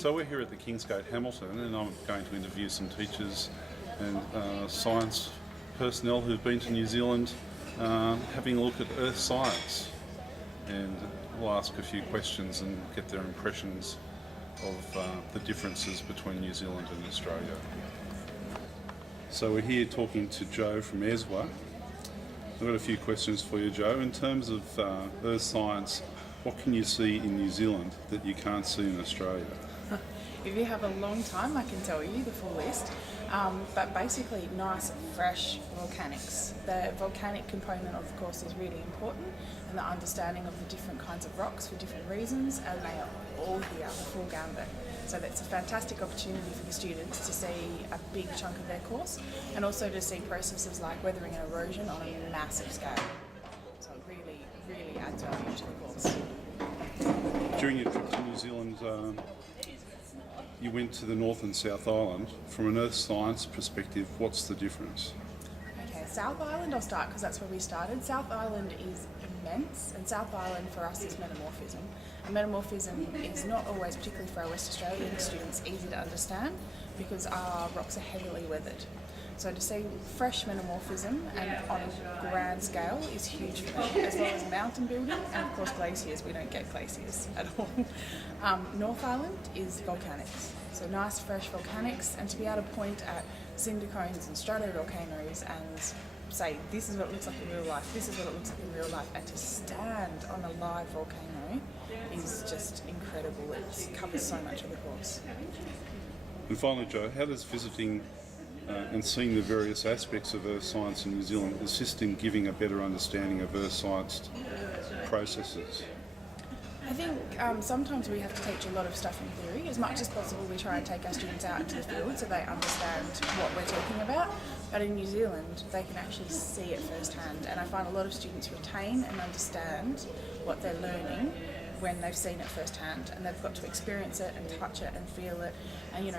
So we're here at the Kingsgate Hamilton, and I'm going to interview some teachers and science personnel who've been to New Zealand having a look at earth science. And we'll ask a few questions and get their impressions of the differences between New Zealand and Australia. So we're here talking to Joe from ESWA. I've got a few questions for you, Joe. In terms of earth science, what can you see in New Zealand that you can't see in Australia? If you have a long time, I can tell you the full list. But basically, nice, fresh volcanics. The volcanic component of the course is really important, and the understanding of the different kinds of rocks for different reasons, and they are all here, the full gambit. So that's a fantastic opportunity for the students to see a big chunk of their course, and also to see processes like weathering and erosion on a massive scale. So it really, really adds value to the course. During your trip to New Zealand, you went to the North and South Island. From an earth science perspective, what's the difference? Okay, South Island I'll start because that's where we started. South Island is immense, and South Island for us is metamorphism. And metamorphism is not always, particularly for our West Australian students, easy to understand because our rocks are heavily weathered. So to see fresh metamorphism and on a grand scale is huge for me, as well as mountain building and of course glaciers. We don't get glaciers at all. North Island is volcanics, so nice fresh volcanics, and to be able to point at cinder cones and stratovolcanoes and say this is what it looks like in real life, this is what it looks like in real life, and to stand on a live volcano is just incredible. It covers so much of the course. And finally, Joe, how does visiting and seeing the various aspects of earth science in New Zealand assist in giving a better understanding of earth science processes? I think sometimes we have to teach a lot of stuff in theory. As much as possible, we try and take our students out into the field so they understand what we're talking about. But in New Zealand, they can actually see it firsthand. And I find a lot of students retain and understand what they're learning when they've seen it firsthand, and they've got to experience it and touch it and feel it. And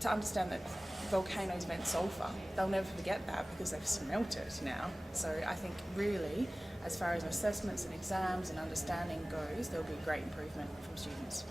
to understand that volcanoes vent sulphur, they'll never forget that because they've smelt it now. So I think really, as far as assessments and exams and understanding goes, there'll be great improvement from students.